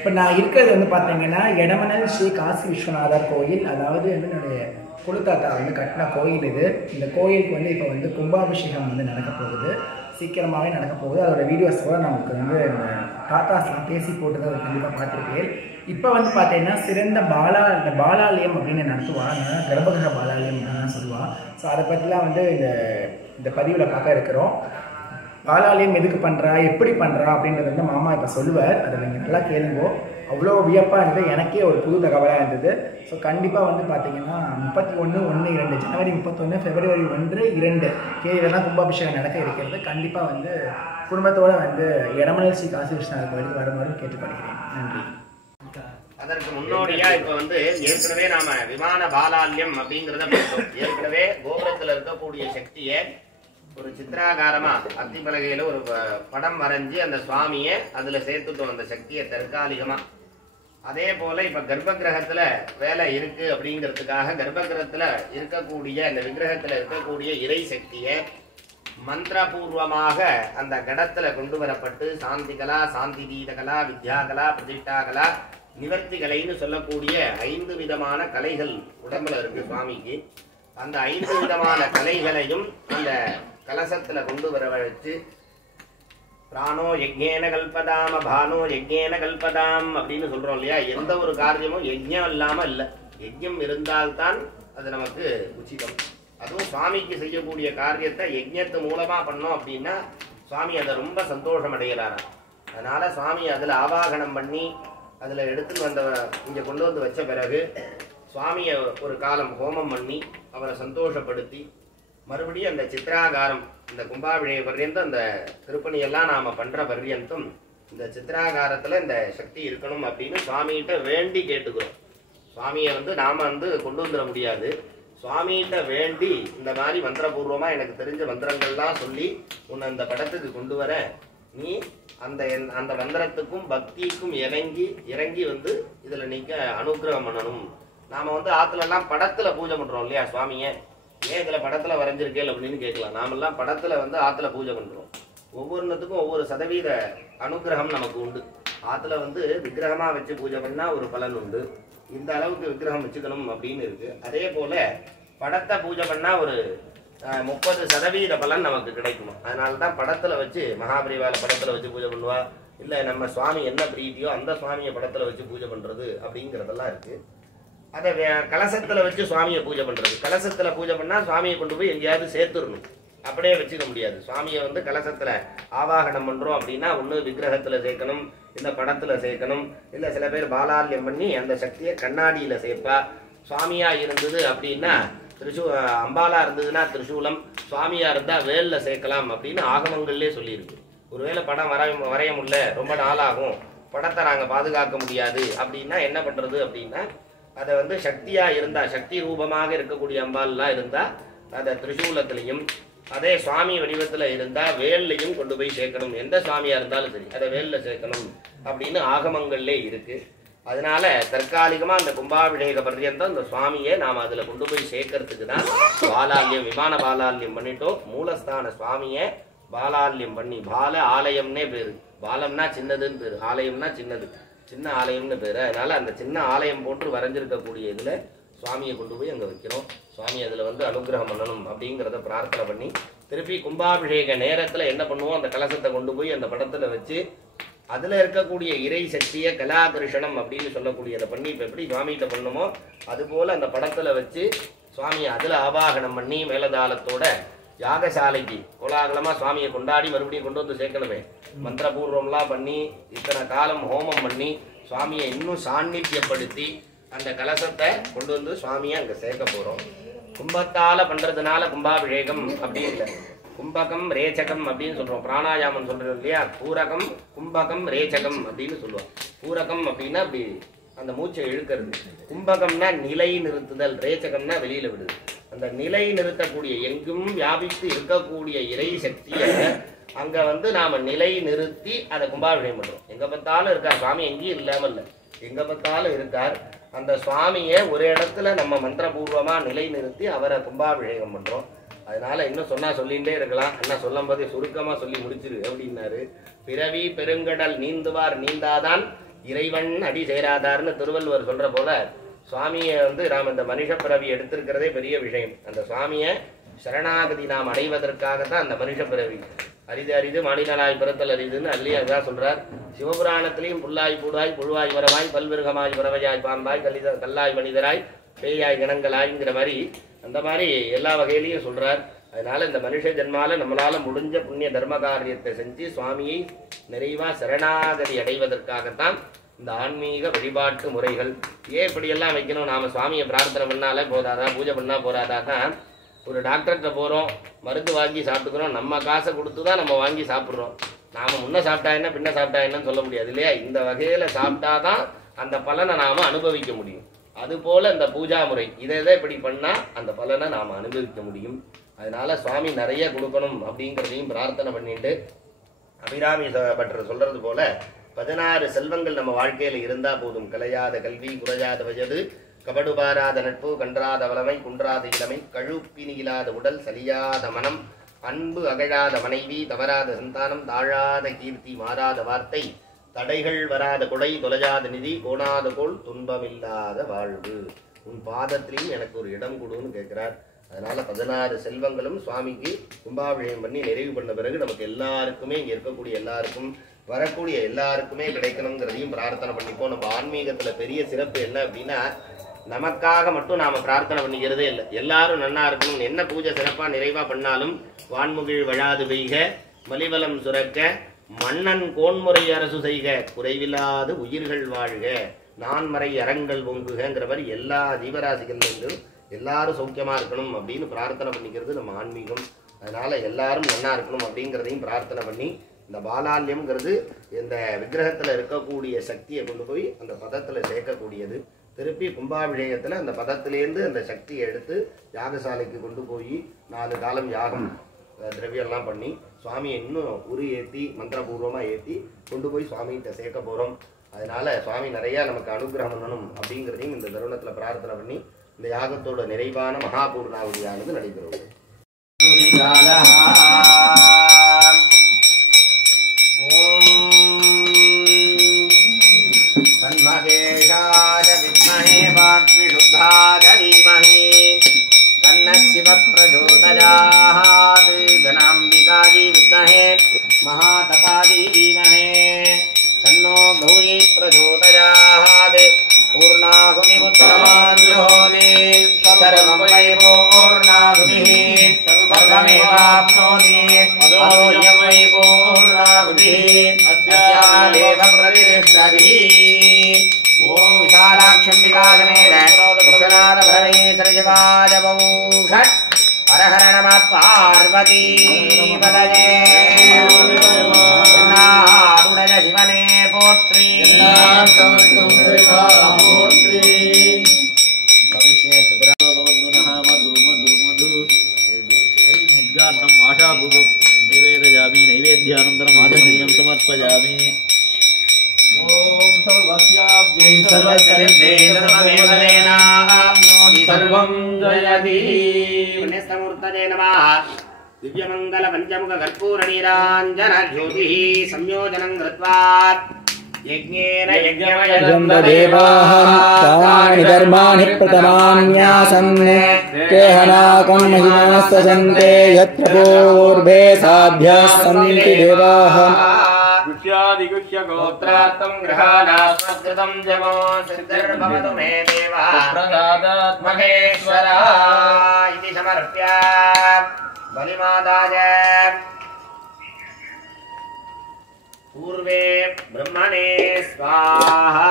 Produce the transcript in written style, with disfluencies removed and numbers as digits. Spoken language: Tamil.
இப்போ நான் இருக்கிறது வந்து பார்த்தீங்கன்னா எடமனல் ஸ்ரீ காசி விஸ்வநாதர் கோயில், அதாவது வந்து என்னுடைய குலத்தாத்தா வந்து கட்டின கோயில் இது. இந்த கோயிலுக்கு வந்து இப்போ வந்து கும்பாபிஷேகம் வந்து நடக்க போகுது, சீக்கிரமாகவே நடக்க போகுது. அதோட வீடியோஸ் கூட நமக்கு வந்து இந்த தாத்தாஸ்லாம் பேசி போட்டு தான் கண்டிப்பாக பார்த்துருக்கேன். இப்போ வந்து பார்த்தீங்கன்னா சிறந்த பாலாலயம் அப்படின்னு நடத்துவாங்க, கர்ப்பகிரக பாலாலயம் அப்படின்னு சொல்லுவாள். ஸோ அதை பற்றிலாம் வந்து இந்த பதிவில் பார்க்க இருக்கிறோம். பாலாலயம் எதுக்கு பண்ணுறா, எப்படி பண்ணுறா அப்படின்றது வந்து மாமா இப்போ சொல்லுவார். அதை நீங்கள் நல்லா கேளுங்கோ. அவ்வளோ வியப்பாக இருந்தது, எனக்கே ஒரு புது தகவலாக இருந்தது. ஸோ கண்டிப்பாக வந்து பார்த்தீங்கன்னா 31, 2 ஜனவரி 31, பிப்ரவரி 1, 2 தேதியிலலாம் கும்பாபிஷேகம் நடக்க இருக்கிறது. கண்டிப்பாக வந்து குடும்பத்தோடு வந்து எடமனல் ஸ்ரீ காசி விஸ்வநாதர் கோயிலுக்கு வருமாறு கேட்டுக்கொள்கிறேன். நன்றி. அதற்கு முன்னோடியா இப்ப வந்து ஏற்கனவே நாம விமான பாலாலயம் அப்படிங்கிறத பார்த்தோம். ஏற்கனவே கோபுரத்துல இருக்கக்கூடிய சக்தியை ஒரு சித்திராகாரமா அத்திப்பலகையில ஒரு படம் வரைஞ்சி அந்த சுவாமியை அதுல சேர்த்துட்டோம், அந்த சக்தியை தற்காலிகமா. அதே போல இப்ப கர்ப்ப கிரகத்துல வேலை இருக்கு அப்படிங்கிறதுக்காக கர்ப்ப கிரகத்துல இருக்கக்கூடிய அந்த விக்கிரகத்துல இருக்கக்கூடிய இறை சக்தியை மந்திரபூர்வமாக அந்த கடத்துல கொண்டு வரப்பட்டு சாந்திகலா, சாந்தி தீதகலா, வித்யாகலா, பிரதிஷ்டாகலா, நிவர்த்திகளைன்னு சொல்லக்கூடிய 5 விதமான கலைகள் உடம்புல இருக்கு சுவாமிக்கு. அந்த 5 விதமான கலைகளையும் அந்த கலசத்துல கொண்டு வர வச்சு பிராணோ யஜ்ஞேன கல்பதாம் பானோ யஜ்ஞேன கல்பதாம் அப்படின்னு சொல்றோம் இல்லையா. எந்த ஒரு காரியமும் யஜ்ஞம் இல்லாம இல்லை, யஜ்ஞம் இருந்தால்தான் அது நமக்கு உச்சிதம். அதுவும் சுவாமிக்கு செய்யக்கூடிய காரியத்தை யஜ்ஞத்து மூலமா பண்ணோம் அப்படின்னா சுவாமி அதை ரொம்ப சந்தோஷம் அடைகிறாராம். அதனால சுவாமி அதுல ஆவாகனம் பண்ணி அதுல எடுத்துன்னு வந்த இங்க கொண்டு வந்து வச்ச பிறகு சுவாமியை ஒரு காலம் ஹோமம் பண்ணி அவரை சந்தோஷப்படுத்தி மறுபடியும் அந்த சித்திராகாரம் இந்த கும்பாபிஷேக பர்யந்தம் அந்த திருப்பணியெல்லாம் நாம பண்ற பர்யந்தம் இந்த சித்திராகாரத்துல இந்த சக்தி இருக்கணும் அப்படின்னு சுவாமிகிட்ட வேண்டி கேட்டுக்கிறோம். சுவாமியை வந்து நாம வந்து கொண்டு வந்துட முடியாது, சுவாமிகிட்ட வேண்டி இந்த மாதிரி மந்திரபூர்வமா எனக்கு தெரிஞ்ச மந்திரங்கள்லாம் சொல்லி உன்னை அந்த படத்துக்கு கொண்டு வர, நீ அந்த மந்திரத்துக்கும் பக்திக்கும் இறங்கி வந்து இதுல நீங்க அனுகிரகம் பண்ணணும். நாம வந்து ஆத்துல எல்லாம் படத்துல பூஜை பண்றோம் இல்லையா சுவாமியை, ஏன் இதுல படத்துல வரைஞ்சிருக்கேன் அப்படின்னு கேட்கலாம். நாமெல்லாம் படத்துல வந்து ஆத்துல பூஜை பண்றோம். ஒவ்வொருத்துக்கும் ஒவ்வொரு சதவீத அனுகிரகம் நமக்கு உண்டு. ஆத்துல வந்து விக்கிரகமா வச்சு பூஜை பண்ணா ஒரு பலன் உண்டு, இந்த அளவுக்கு விக்கிரகம் வச்சுக்கணும் அப்படின்னு இருக்கு. அதே போல படத்தை பூஜை பண்ணா ஒரு 30% பலன் நமக்கு கிடைக்கும். அதனாலதான் படத்துல வச்சு மகாபரிவால படத்துல வச்சு பூஜை பண்ணுவா, இல்ல நம்ம சுவாமி என்ன பிரீதியோ அந்த சுவாமியை படத்துல வச்சு பூஜை பண்றது அப்படிங்கறதெல்லாம் இருக்கு. அதை கலசத்துல வச்சு சுவாமியை பூஜை பண்றது, கலசத்துல பூஜை பண்ணா சுவாமியை கொண்டு போய் எங்கேயாவது சேர்த்துடணும், அப்படியே வச்சுக்க முடியாது. சுவாமியை வந்து கலசத்துல ஆவாகனம் பண்றோம் அப்படின்னா ஒண்ணு விக்கிரகத்துல சேர்க்கணும், இந்த படத்துல சேர்க்கணும், இல்ல சில பேர் பாலாலயம் பண்ணி அந்த சக்தியை கண்ணாடியில சேர்ப்பா. சுவாமியா இருந்தது அப்படின்னா அம்பாலா இருந்ததுன்னா திரிசூலம், சுவாமியா இருந்தா வேல்ல சேர்க்கலாம் அப்படின்னு ஆகமங்கள்லேயே சொல்லியிருக்கு. ஒருவேளை படம் வரைய முடியல, ரொம்ப நாளாகும், படத்தை நாங்க பாதுகாக்க முடியாது அப்படின்னா என்ன பண்றது அப்படின்னா அதை வந்து சக்தியா இருந்தா, சக்தி ரூபமாக இருக்கக்கூடிய அம்பால்லாம் இருந்தா அதை திரிசூலத்திலையும், அதே சுவாமி வடிவத்துல இருந்தா வேல்லையும் கொண்டு போய் சேர்க்கணும். எந்த சுவாமியா இருந்தாலும் சரி அதை வேல்ல சேர்க்கணும் அப்படின்னு ஆகமங்கள்லே இருக்கு. அதனால தற்காலிகமா அந்த கும்பாபிஷேக பர்யந்தம் இந்த சுவாமியை நாம அதுல கொண்டு போய் சேர்க்கறதுக்கு தான் பாலாலயம், விமான பாலாலயம் பண்ணிட்டோம். மூலஸ்தான சுவாமியை பாலாலயம் பண்ணி, பால ஆலயம்னே பேரு, பாலம்னா சின்னதுன்னு பேரு, ஆலயம்னா சின்னது, சின்ன ஆலயம்னு பேரு. அதனால அந்த சின்ன ஆலயம் போன்று வரைஞ்சிருக்கக்கூடிய இதுல சுவாமியை கொண்டு போய் அங்க வைக்கிறோம். சுவாமி அதுல வந்து அனுகிரகம் பண்ணணும் அப்படிங்கிறத பிரார்த்தனை பண்ணி திருப்பி கும்பாபிஷேக நேரத்துல என்ன பண்ணுவோம், அந்த கலசத்தை கொண்டு போய் அந்த படத்துல வச்சு அதுல இருக்கக்கூடிய இறை சக்தியை கலாகிருஷ்ணம் அப்படின்னு சொல்லக்கூடியதை பண்ணி இப்ப எப்படி சுவாமிகிட்ட பண்ணுமோ அது போல அந்த படத்துல வச்சு சுவாமியை அதுல ஆவாகனம் பண்ணி மேலதாளத்தோட யாகசாலைக்கு கோலாகலமா சுவாமியை கொண்டாடி மறுபடியும் கொண்டு வந்து சேர்க்கணுமே. மந்திரபூர்வம்லாம் பண்ணி இத்தனை காலம் ஹோமம் பண்ணி சுவாமியை இன்னும் சாநித்தியப்படுத்தி அந்த கலசத்தை கொண்டு வந்து சுவாமியை அங்க சேர்க்க போறோம். கும்பத்தால பண்றதுனால கும்பாபிஷேகம் அப்படி இல்லை, கும்பகம் ரேச்சகம் அப்படின்னு சொல்றோம். பிராணாயாமம் சொல்றோம் இல்லையா, பூரகம் கும்பகம் ரேச்சகம் அப்படின்னு சொல்லுவோம். பூரகம் அப்படின்னா அப்படி அந்த மூச்சை இழுக்கிறது, கும்பகம்னா நிலை நிறுத்துதல், ரேச்சகம்னா வெளியில விடுது. அந்த நிலை நிறுத்தக்கூடிய எங்கும் வியாபித்து இருக்கக்கூடிய இறை சக்தியை அங்க வந்து நாம நிலை நிறுத்தி அதை கும்பாபிஷேகம் பண்றோம். எங்க பார்த்தாலும் இருக்கார் சுவாமி, எங்கேயும் இல்லாம இல்லை, எங்க பார்த்தாலும் இருக்கார். அந்த சுவாமியை ஒரு இடத்துல நம்ம மந்திரபூர்வமா நிலை நிறுத்தி அவரை கும்பாபிஷேகம் பண்றோம். அதனால இன்னும் சொன்னா சொல்லிகிட்டே இருக்கலாம், அண்ணா சொல்லும் போதே சுருக்கமா சொல்லி முடிச்சிரு அப்படின்னாரு. பிறவி பெருங்கடல் நீந்துவார் நீந்தாதான் இறைவன் அடி சேராதார்னு திருவள்ளுவர் சொல்ற போல சுவாமியை வந்து நாம் இந்த மனுஷ பிறவி எடுத்திருக்கிறதே பெரிய விஷயம். அந்த சுவாமியை சரணாகதி நாம் அடைவதற்காகத்தான் அந்த மனுஷ பிறவி. அரிது அரிது மாநிலனாய் பிறத்தல் அரிதுன்னு அள்ளி அதுதான் சொல்றார். சிவபுராணத்திலையும் புல்லாய் பூடாய் புழுவாய் வரவாய் பல்விருகமாய் பறவையாய் பாம்பாய் கல்லாய் மனிதராய் பேயாய் கணங்களாய்ங்கிற மாதிரி அந்த மாதிரி எல்லா வகையிலையும் சொல்றார். அதனால இந்த மனுஷ ஜென்மால நம்மளால முடிஞ்ச புண்ணிய தர்ம காரியத்தை செஞ்சு சுவாமியை நிறைவா சரணாகதி அடைவதற்காகத்தான் இந்த ஆன்மீக வழிபாட்டு முறைகள். ஏன் இப்படியெல்லாம் வைக்கணும்? நாம சுவாமியை பிரார்த்தனை பண்ணாலே போதாதா? பூஜை பண்ணா போராதான்? ஒரு டாக்டர்கிட்ட போகிறோம், மருந்து வாங்கி சாப்பிட்டுக்கிறோம், நம்ம காசை கொடுத்து தான் நம்ம வாங்கி சாப்பிட்றோம். நாம் முன்ன சாப்பிட்டா என்ன பின்ன சாப்பிட்டா என்னன்னு சொல்ல முடியாது இல்லையா? இந்த வகையில் சாப்பிட்டாதான் அந்த பலனை நாம் அனுபவிக்க முடியும். அதுபோல் இந்த பூஜா முறை இதை இப்படி பண்ணால் அந்த பலனை நாம் அனுபவிக்க முடியும். அதனால சுவாமி நிறைய கொடுக்கணும் அப்படிங்கிறதையும் பிரார்த்தனை பண்ணிட்டு அபிராமி பட்டர் சொல்றது போல 16 செல்வங்கள் நம்ம வாழ்க்கையில் இருந்தால் போதும். கலையாத கல்வி, குறையாத வயது, கபடுபாராத நட்பு, கன்றாத வளமை, குன்றாத இளமை, கழுப்பினி இல்லாத உடல், சலியாத மனம், அன்பு அகழாத மனைவி, தவறாத சந்தானம், தாழாத கீர்த்தி, மாறாத வார்த்தை, தடைகள் வராத கொடை, தொலையாத நிதி, கோணாத கோள், துன்பமில்லாத வாழ்வு, உன் பாதத்திலையும் எனக்கு ஒரு இடம் கொடுன்னு கேட்கிறார். அதனால 16 செல்வங்களும் சுவாமிக்கு கும்பாபிஷேகம் பண்ணி நிறைவு பண்ண பிறகு நமக்கு எல்லாருக்குமே இங்கே இருக்கக்கூடிய எல்லாருக்கும் வரக்கூடிய எல்லாருக்குமே கிடைக்கணுங்கிறதையும் பிரார்த்தனை பண்ணிப்போம். நம்ம ஆன்மீகத்தில் பெரிய சிறப்பு என்ன அப்படின்னா, நமக்காக மட்டும் நாம பிரார்த்தனை பண்ணிக்கிறதே இல்லை. எல்லாரும் நன்னா இருக்கணும். என்ன பூஜை சிறப்பா நிறைவா பண்ணாலும் வான்முகில் வழாது பெய்க, மலிவலம் சுரக்க, மன்னன் கோன்முறை அரசு செய்க, குறைவில்லாது உயிர்கள் வாழ்க, நான்மறை அறங்கள் பொங்குகிற மாதிரி எல்லா ஜீவராசிகள்லேருந்தும் எல்லாரும் சௌக்கியமா இருக்கணும் அப்படின்னு பிரார்த்தனை பண்ணிக்கிறது நம்ம ஆன்மீகம். அதனால எல்லாரும் நன்னா இருக்கணும் அப்படிங்கிறதையும் பிரார்த்தனை பண்ணி இந்த பாலால்யம்ங்கிறது இந்த விக்கிரகத்தில் இருக்கக்கூடிய சக்தியை கொண்டு போய் அந்த பதத்தில் சேர்க்கக்கூடியது. திருப்பி கும்பாபிஷேகத்தில் அந்த பதத்திலேருந்து அந்த சக்தியை எடுத்து யாகசாலைக்கு கொண்டு போய் 4 காலம் யாகம் திரவியம்லாம் பண்ணி சுவாமியை இன்னும் உரு ஏற்றி மந்திரபூர்வமாக ஏற்றி கொண்டு போய் சுவாமிகிட்ட சேர்க்க போகிறோம். அதனால சுவாமி நிறையா நமக்கு அனுகிரகம் பண்ணணும் அப்படிங்கிறதையும் இந்த தருணத்தில் பிரார்த்தனை பண்ணி இந்த யாகத்தோட நிறைவான மகாபூர்ணாவதியானது நடைபெறும். तन्महेशाय विद्महे वाग्विशुद्धाय धीमहि तन्नः शिवः प्रचोदयात् गणाम्बिकायै विद्महे महातपायै धीमहि तन्नो गौरी प्रचोदयात् पूर्णाहुतिमुत्तमाञ्जुहोति सर्वं वै पूर्णाहुतिः सर्वमेवाप्नोति अदोऽयं वै पूर्णाहुतिः अस्यादेव प्रतिष्ठति। ओम विशालाक्षं विकासमेन विश्वनाथ भरमेश्वरशिवाय बहुषट् हर हर नमः पार्वती पदये नारुणज शिवने पोत्री नैवेदयामि नैवेद्यानन्तरम् आचमनीयं समर्पयामि। ओम सर्वस्याब्दे सर्वचरित्रे सर्वमेव तेनाप्नोति सर्वं जयति। पुण्यस्तमूर्तये नमः। दिव्यमंगल पंचमुख कर्पूर नीरांजन ज्योतिः संयोजनं कृत्वा यज्ञेन यज्ञमयं देवानि धर्माणि प्रथमान्यासन् केहनाकं महिमास्तजन्ते यत्र पूर्वे साध्याः सन्ति देवाः गुह्यादिगुह्य गोत्रात्तं गृहाणास्मद्गतं जमो सिद्धिर्भवतु मे देवा प्रसादात् महेश्वरा इति समर्प्य बलिमादाय पूर्वे ब्रह्मणे स्वाहा।